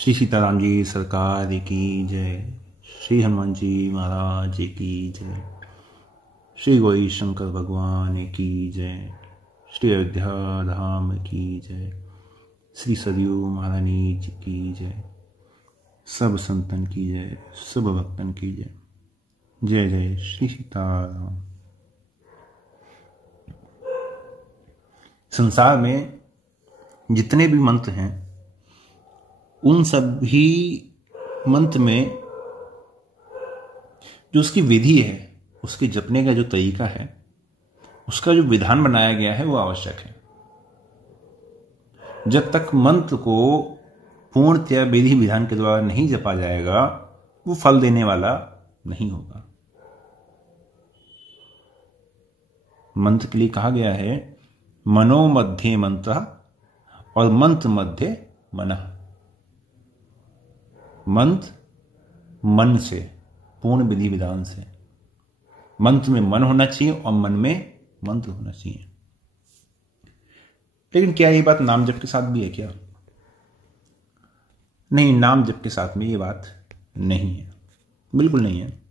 श्री सीताराम जी सरकार की जय। श्री हनुमान जी महाराज की जय। श्री गौरी शंकर भगवान की जय। श्री अयोध्या धाम की जय। श्री सरयू महारानी जी की जय। सब संतन की जय, सब भक्तन की जय। जय जय श्री सीताराम। संसार में जितने भी मंत्र हैं उन सभी मंत्र में जो उसकी विधि है, उसके जपने का जो तरीका है, उसका जो विधान बनाया गया है वो आवश्यक है। जब तक मंत्र को पूर्णतया विधि विधान के द्वारा नहीं जपा जाएगा वो फल देने वाला नहीं होगा। मंत्र के लिए कहा गया है मनो मध्ये मंत्र और मंत्र मध्ये मनः। मंत्र मन से, पूर्ण विधि विधान से। मंत्र में मन होना चाहिए और मन में मंत्र होना चाहिए। लेकिन क्या ये बात नाम जप के साथ भी है क्या? नहीं, नाम जप के साथ में ये बात नहीं है, बिल्कुल नहीं है।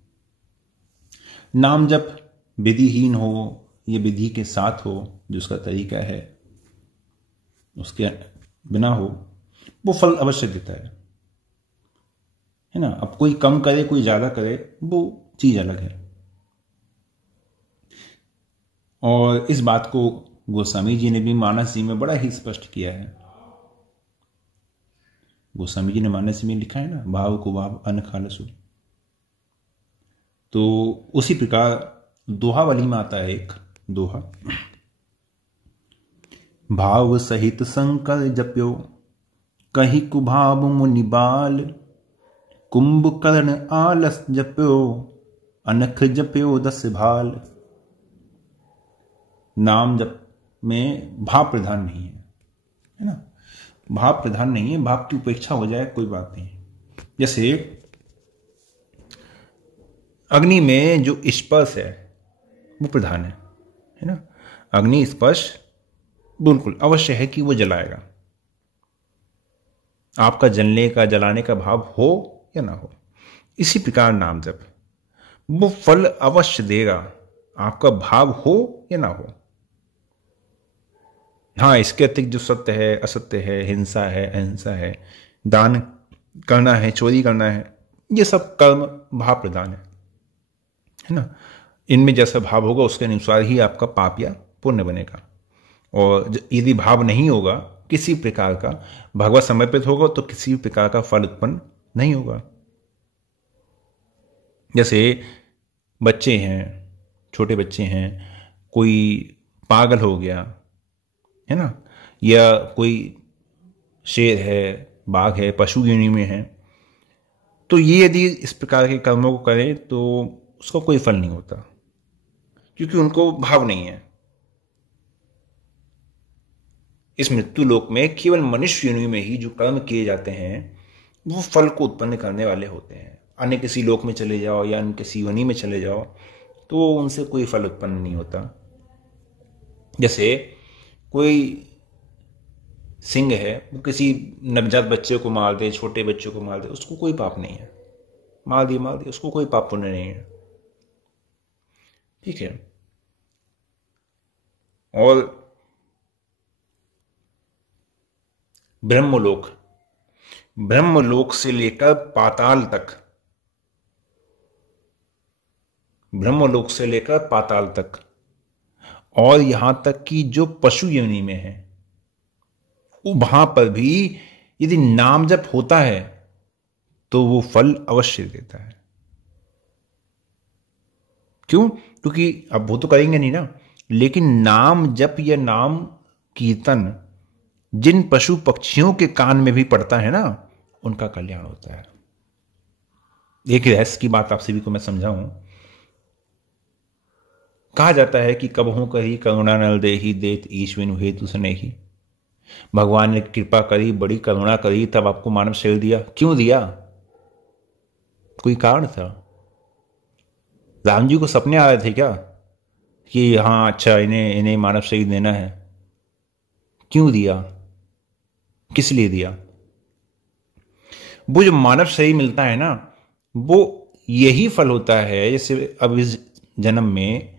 नाम जप विधिहीन हो या विधि के साथ हो, जो उसका तरीका है उसके बिना हो, वो फल अवश्य देता है ना। अब कोई कम करे कोई ज्यादा करे वो चीज अलग है। और इस बात को गोस्वामी जी ने भी मानस जी में बड़ा ही स्पष्ट किया है। गोस्वामी जी ने मानस जी में लिखा है ना, भाव को भाव अन्न खालसु। तो उसी प्रकार दोहा वाली में आता है एक दोहा, भाव सहित शंकर जप्यो कहीं कुभाव मुनि बाल, कुंभकर्ण आलस जप्यो अनख जप्यो 10 भाल। नाम जप में भाव प्रधान नहीं है ना। भाव प्रधान नहीं है, भाव की उपेक्षा हो जाए कोई बात नहीं। जैसे अग्नि में जो स्पर्श है वो प्रधान है ना। अग्नि स्पर्श बिल्कुल अवश्य है कि वो जलाएगा। आपका जलने का जलाने का भाव हो या ना हो, इसी प्रकार नाम जप वो फल अवश्य देगा, आपका भाव हो या ना हो। हाँ, इसके अतिरिक्त जो सत्य है, असत्य है, हिंसा है, अहिंसा है, दान करना है, चोरी करना है, ये सब कर्म भाव प्रधान है ना। इनमें जैसा भाव होगा उसके अनुसार ही आपका पाप या पुण्य बनेगा। और यदि भाव नहीं होगा किसी प्रकार का, भगवत समर्पित होगा तो किसी प्रकार का फल उत्पन्न नहीं होगा। जैसे बच्चे हैं, छोटे बच्चे हैं, कोई पागल हो गया है ना, या कोई शेर है, बाघ है, पशु योनि में है, तो ये यदि इस प्रकार के कर्मों को करे तो उसका कोई फल नहीं होता, क्योंकि उनको भाव नहीं है। इस मृत्यु लोक में केवल मनुष्य योनि में ही जो कर्म किए जाते हैं वो फल को उत्पन्न करने वाले होते हैं। अन्य किसी लोक में चले जाओ या अन्य किसी योनि में चले जाओ तो उनसे कोई फल उत्पन्न नहीं होता। जैसे कोई सिंह है, वो किसी नवजात बच्चे को मार दे, छोटे बच्चे को मार दे, उसको कोई पाप नहीं है। मार दिया, उसको कोई पाप पुण्य नहीं है। ठीक है। और ब्रह्मलोक से लेकर पाताल तक, ब्रह्मलोक से लेकर पाताल तक, और यहां तक कि जो पशु योनि में है वहां पर भी यदि नाम जप होता है तो वो फल अवश्य देता है। क्यों? क्योंकि अब वो तो करेंगे नहीं ना, लेकिन नाम जप या नाम कीर्तन जिन पशु पक्षियों के कान में भी पड़ता है ना, उनका कल्याण होता है। एक रहस्य की बात आप सभी को मैं समझाऊं। कहा जाता है कि कबहू कही करुणा नल देही देत ईश्विन हेतु स्नेही। भगवान ने कृपा करी, बड़ी करुणा करी, तब आपको मानव शरीर दिया। क्यों दिया? कोई कारण था? राम जी को सपने आ रहे थे क्या कि हाँ अच्छा इन्हें मानव शरीर देना है? क्यों दिया? किस लिए दिया? वो जो मानव शरीर मिलता है ना, वो यही फल होता है। जैसे अब इस जन्म में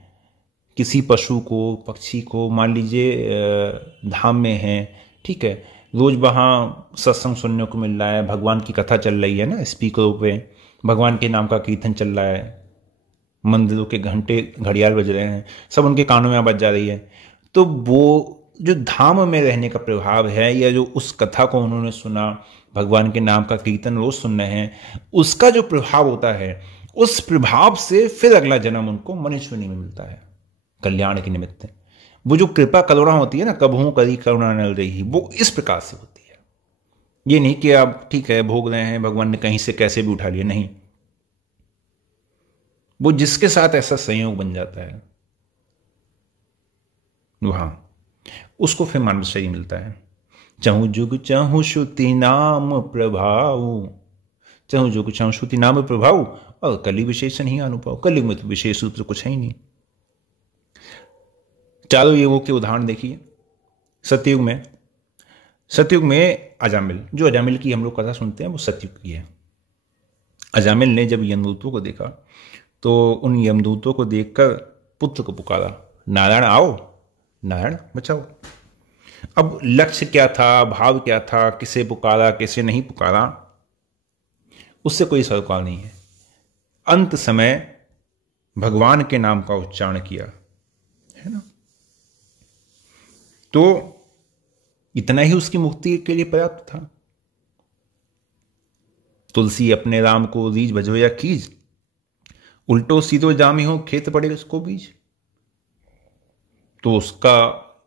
किसी पशु को, पक्षी को मान लीजिए धाम में है, ठीक है, रोज वहाँ सत्संग सुनने को मिल रहा है, भगवान की कथा चल रही है ना, स्पीकरों पे भगवान के नाम का कीर्तन चल रहा है, मंदिरों के घंटे घड़ियाल बज रहे हैं, सब उनके कानों में आवाज जा रही है। तो वो जो धाम में रहने का प्रभाव है, या जो उस कथा को उन्होंने सुना, भगवान के नाम का कीर्तन रोज सुन रहे हैं, उसका जो प्रभाव होता है, उस प्रभाव से फिर अगला जन्म उनको मनुष्य में मिलता है कल्याण के निमित्त। वो जो कृपा करुणा होती है ना, कबहू करी करुणा नल रही, वो इस प्रकार से होती है। ये नहीं कि आप ठीक है भोग रहे हैं, भगवान ने कहीं से कैसे भी उठा लिया, नहीं। वो जिसके साथ ऐसा संयोग बन जाता है वहां, उसको फिर मानव शरीर मिलता है। चहु जुग चहु श्रुति नाम प्रभाव, चहु जुग चहु श्रुति नाम प्रभाव, और कलि विशेषण ही अनुभव। कलयुग में तो विशेष रूप से कुछ है ही नहीं। चारों युगों के उदाहरण देखिए। सतयुग में अजामिल, जो अजामिल की हम लोग कथा सुनते हैं वो सतयुग की है। अजामिल ने जब यमदूतों को देखा तो उन यमदूतों को देखकर पुत्र को पुकारा, नारायण आओ, नारायण बचाओ। अब लक्ष्य क्या था, भाव क्या था, किसे पुकारा किसे नहीं पुकारा, उससे कोई सरोकार नहीं है। अंत समय भगवान के नाम का उच्चारण किया, है ना, तो इतना ही उसकी मुक्ति के लिए पर्याप्त था। तुलसी अपने राम को रीज भजोया कीज, उल्टो सीधो जामी हो खेत पड़े उसको बीज। तो उसका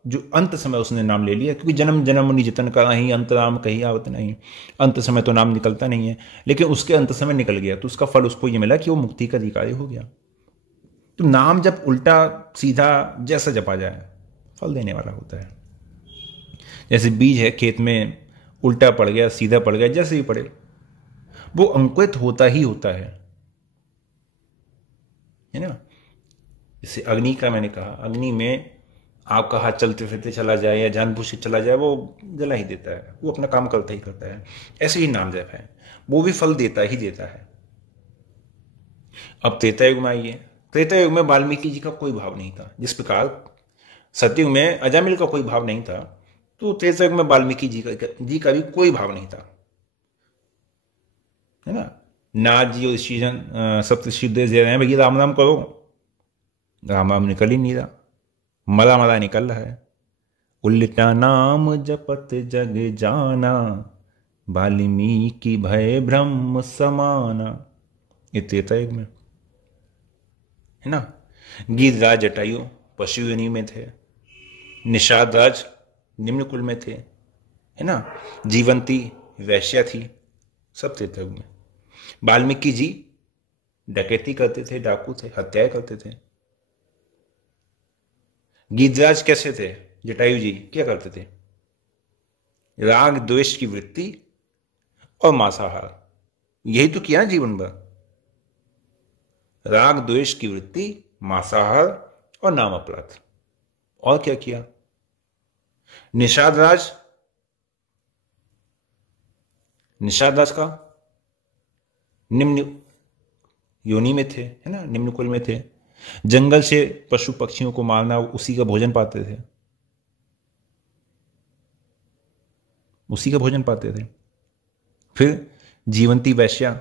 जो अंत समय उसने नाम ले लिया, क्योंकि जन्म जन्म मुनि जतन करा ही, अंत राम कही आवत नहीं। अंत समय तो नाम निकलता नहीं है, लेकिन उसके अंत समय निकल गया, तो उसका फल उसको ये मिला कि वो मुक्ति का अधिकारी हो गया। तो नाम जब उल्टा सीधा जैसा जपा जाए फल देने वाला होता है। जैसे बीज है खेत में, उल्टा पड़ गया सीधा पड़ गया, जैसे ही पड़े वो अंकुरित होता ही होता है ना। जैसे अग्नि का मैंने कहा, अग्नि में आपका हाथ चलते फिरते चला जाए या जानबूझ के चला जाए, वो जला ही देता है, वो अपना काम करता ही करता है। ऐसे ही नाम जप है, वो भी फल देता ही देता है। अब त्रेता युग में आइए। त्रेता युग में वाल्मीकि जी का कोई भाव नहीं था। जिस प्रकार सतयुग में अजामिल का कोई भाव नहीं था, तो त्रेता युग में वाल्मीकि जी का भी कोई भाव नहीं था, है ना। नाथ जी और ऋषिजन सप्तऋषि उपदेश दे रहे हैं, भैया राम राम करो, राम राम निकल ही नहीं रहा, मला मला निकल रहा है। उल्टा नाम जपत जग जाना, वाल्मीकि भय ब्रह्म समाना। ये त्रेता युग में, है ना। गिरिराज जटायु पशु योनि में थे, निषाद राज निम्न कुल में थे, है ना। जीवंती वैश्या थी, सब त्रेता युग में। वाल्मीकि जी डकैती करते थे, डाकू थे, हत्याएं करते थे। गिरिराज कैसे थे, जटायु जी क्या करते थे, राग द्वेष की वृत्ति और मांसाहार, यही तो किया जीवन भर। राग द्वेष की वृत्ति, मांसाहार और नाम अपराध, और क्या किया। निषाद राज का निम्न योनि में थे, है ना, निम्न कुल में थे। जंगल से पशु पक्षियों को मारना, उसी का भोजन पाते थे, उसी का भोजन पाते थे। फिर जीवंती वैश्या,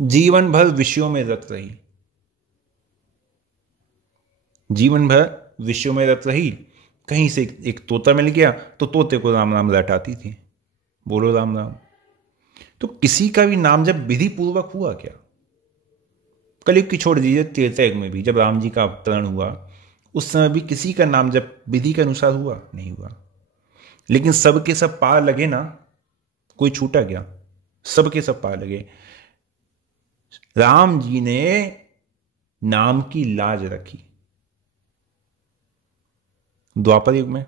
जीवन भर विषयों में रत रही, जीवन भर विषयों में रत रही। कहीं से एक तोता मिल गया तो तोते को राम नाम रटाती थी, बोलो राम राम। तो किसी का भी नाम जब विधि पूर्वक हुआ क्या, कलयुग की छोड़ दीजिए, त्रेता युग में भी जब राम जी का अवतरण हुआ, उस समय भी किसी का नाम जब विधि के अनुसार हुआ नहीं हुआ। लेकिन सबके सब पार लगे ना, कोई छूटा गया, सबके सब पार लगे। राम जी ने नाम की लाज रखी। द्वापर युग में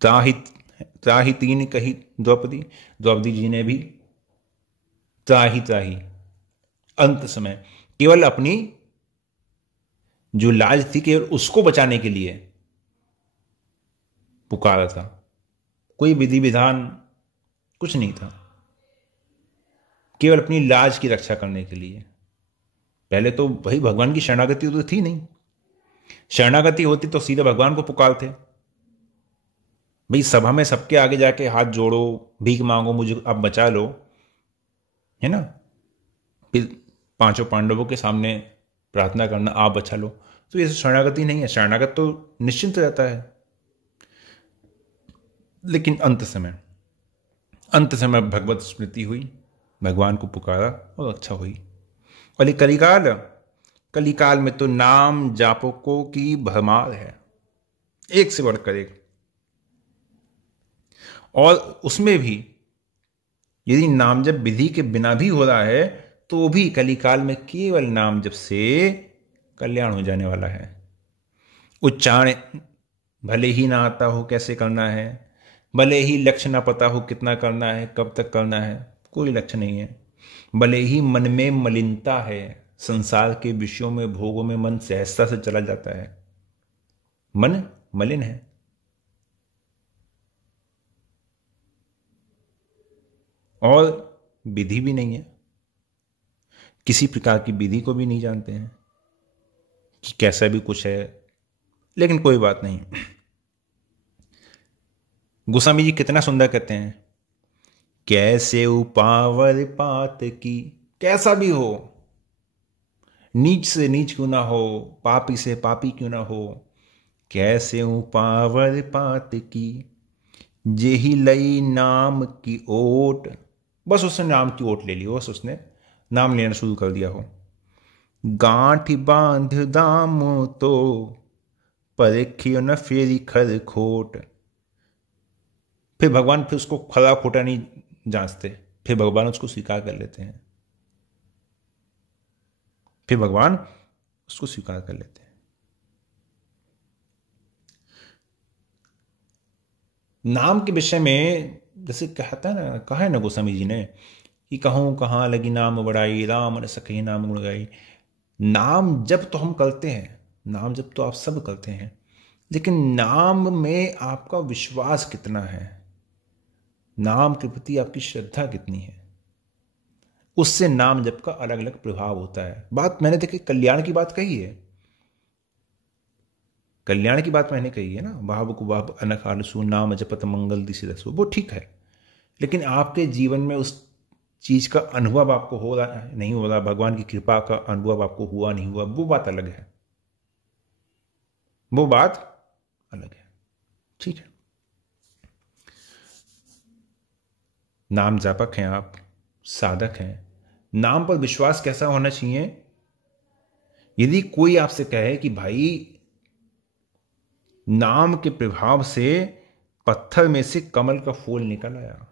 त्राही तीन कही द्रौपदी जी ने भी त्राही अंत समय केवल अपनी जो लाज थी, केवल उसको बचाने के लिए पुकारा था, कोई विधि विधान कुछ नहीं था। केवल अपनी लाज की रक्षा करने के लिए। पहले तो भाई भगवान की शरणागति तो थी नहीं। शरणागति होती तो सीधे भगवान को पुकारते, भाई सभा में सबके आगे जाके हाथ जोड़ो, भीख मांगो, मुझे आप बचा लो, है ना। फिर पांचों पांडवों के सामने प्रार्थना करना, आप बचा लो। तो ये शरणागति नहीं है। शरणागत तो निश्चिंत रहता है। लेकिन अंत समय भगवत स्मृति हुई, भगवान को पुकारा और अच्छा हुई। और कलिकाल में तो नाम जापकों की भरमार है, एक से बढ़कर एक। और उसमें भी यदि नाम जप विधि के बिना भी हो रहा है तो भी कलिकाल में केवल नाम जप से कल्याण हो जाने वाला है। उच्चारण भले ही ना आता हो कैसे करना है, भले ही लक्ष्य ना पता हो कितना करना है, कब तक करना है, कोई लक्ष्य नहीं है। भले ही मन में मलिनता है, संसार के विषयों में, भोगों में मन सहजता से चला जाता है, मन मलिन है। और विधि भी नहीं है, किसी प्रकार की विधि को भी नहीं जानते हैं कि कैसा भी कुछ है। लेकिन कोई बात नहीं, गोस्वामी जी कितना सुंदर कहते हैं, कैसे उपावर पात की, कैसा भी हो, नीच से नीच क्यों ना हो, पापी से पापी क्यों ना हो, कैसे उपावर पात की, जेहि लई नाम की ओट। बस उसने नाम की ओट ले ली, बस उसने नाम लेना शुरू कर दिया हो। गांठ बांध दाम तो परखियो न फेरी खर खोट। फिर भगवान फिर उसको खरा खोटा नहीं जांचते, फिर भगवान उसको स्वीकार कर लेते हैं, फिर भगवान उसको स्वीकार कर लेते हैं। नाम के विषय में जैसे कहता है ना, कहा है ना गोस्वामी जी ने कि कहूं कहां लगी नाम बड़ाई, राम न सके नाम गुण गाई। नाम जब तो हम करते हैं, नाम जब तो आप सब करते हैं, लेकिन नाम में आपका विश्वास कितना है, नाम के प्रति आपकी श्रद्धा कितनी है, उससे नाम जप का अलग अलग प्रभाव होता है। बात मैंने देखिए कल्याण की बात कही है, कल्याण की बात मैंने कही है ना, बाब को बाब अनख आलसु नाम जपत मंगल दिशि रसु, वो ठीक है। लेकिन आपके जीवन में उस चीज का अनुभव आपको हो रहा है नहीं हो रहा, भगवान की कृपा का अनुभव आपको हुआ नहीं हुआ, वो बात अलग है, वो बात अलग है। ठीक है, नाम जापक हैं आप, साधक हैं, नाम पर विश्वास कैसा होना चाहिए। यदि कोई आपसे कहे कि भाई नाम के प्रभाव से पत्थर में से कमल का फूल निकल आया,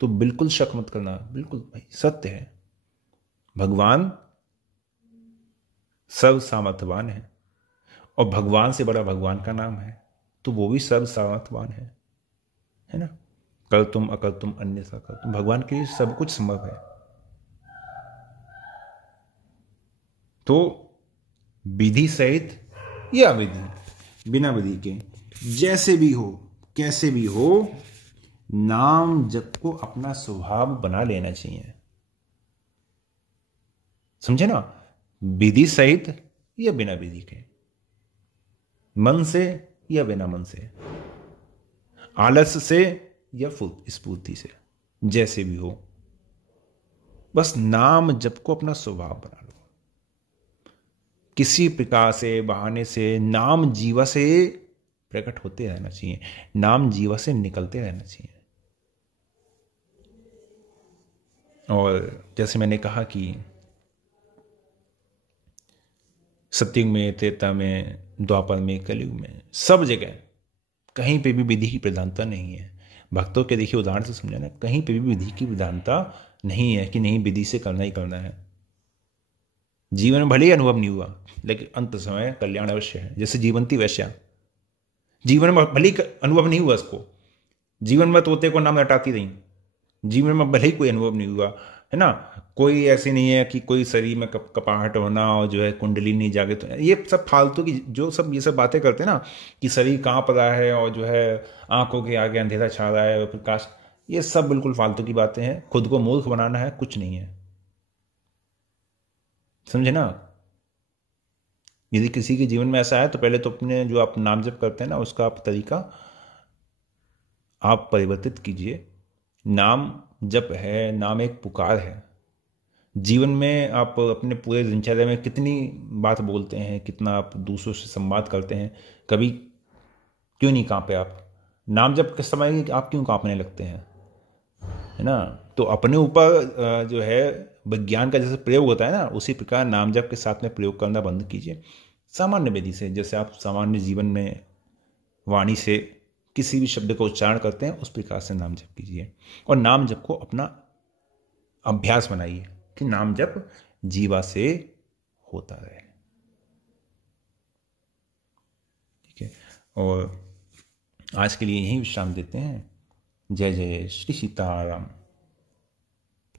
तो बिल्कुल शक मत करना, बिल्कुल भाई सत्य है। भगवान सर्व सामर्थ्यवान है, और भगवान से बड़ा भगवान का नाम है, तो वो भी सर्व सामर्थ्यवान है ना। कर तुम अकर तुम अन्य सा कर तुम, भगवान के लिए सब कुछ संभव है। तो विधि सहित या विधि बिना विधि के, जैसे भी हो कैसे भी हो, नाम जप को अपना स्वभाव बना लेना चाहिए। समझे ना, विधि सहित या बिना विधि के, मन से या बिना मन से, आलस से या स्फूर्ति से, जैसे भी हो, बस नाम जप को अपना स्वभाव बना लो। किसी प्रकार से बहाने से नाम जीवा से प्रकट होते रहना चाहिए, नाम जीवा से निकलते रहना चाहिए। और जैसे मैंने कहा कि सतयुग में, त्रेता में, द्वापर में, कलयुग में, सब जगह कहीं पे भी विधि की प्रधानता नहीं है। भक्तों के देखिए उदाहरण से समझाना, कहीं पे भी विधि की प्रधानता नहीं है कि नहीं विधि से करना ही करना है। जीवन में भले ही अनुभव नहीं हुआ, लेकिन अंत समय कल्याण अवश्य है। जैसे जीवंती वैश्या, जीवन में भले ही अनुभव नहीं हुआ उसको, जीवन में तोते को नाम रटाती रही, जीवन में भले ही कोई अनुभव नहीं हुआ, है ना। कोई ऐसी नहीं है कि कोई शरीर में कपाहट होना और जो है कुंडली नहीं जागे, तो ये सब फालतू की जो सब ये सब बातें करते हैं ना कि शरीर कांप रहा है और जो है आंखों के आगे अंधेरा छा रहा है और प्रकाश, ये सब बिल्कुल फालतू की बातें हैं। खुद को मूर्ख बनाना है, कुछ नहीं है। समझे ना? यदि किसी के जीवन में ऐसा है तो पहले तो अपने जो आप नाम जप करते हैं ना, उसका आप तरीका आप परिवर्तित कीजिए। नाम जप है, नाम एक पुकार है। जीवन में आप अपने पूरे दिनचर्या में कितनी बात बोलते हैं, कितना आप दूसरों से संवाद करते हैं, कभी क्यों नहीं कांपे आप? नाम जप के समय आप क्यों कांपने लगते हैं? है ना? तो अपने ऊपर जो है विज्ञान का जैसे प्रयोग होता है ना, उसी प्रकार नाम जप के साथ में प्रयोग करना बंद कीजिए। सामान्य विधि से, जैसे आप सामान्य जीवन में वाणी से किसी भी शब्द का उच्चारण करते हैं, उस प्रकार से नाम जप कीजिए। और नाम जप को अपना अभ्यास बनाइए कि नाम जप जीवा से होता रहे। ठीक है, और आज के लिए यही विश्राम देते हैं। जय जय श्री सीताराम।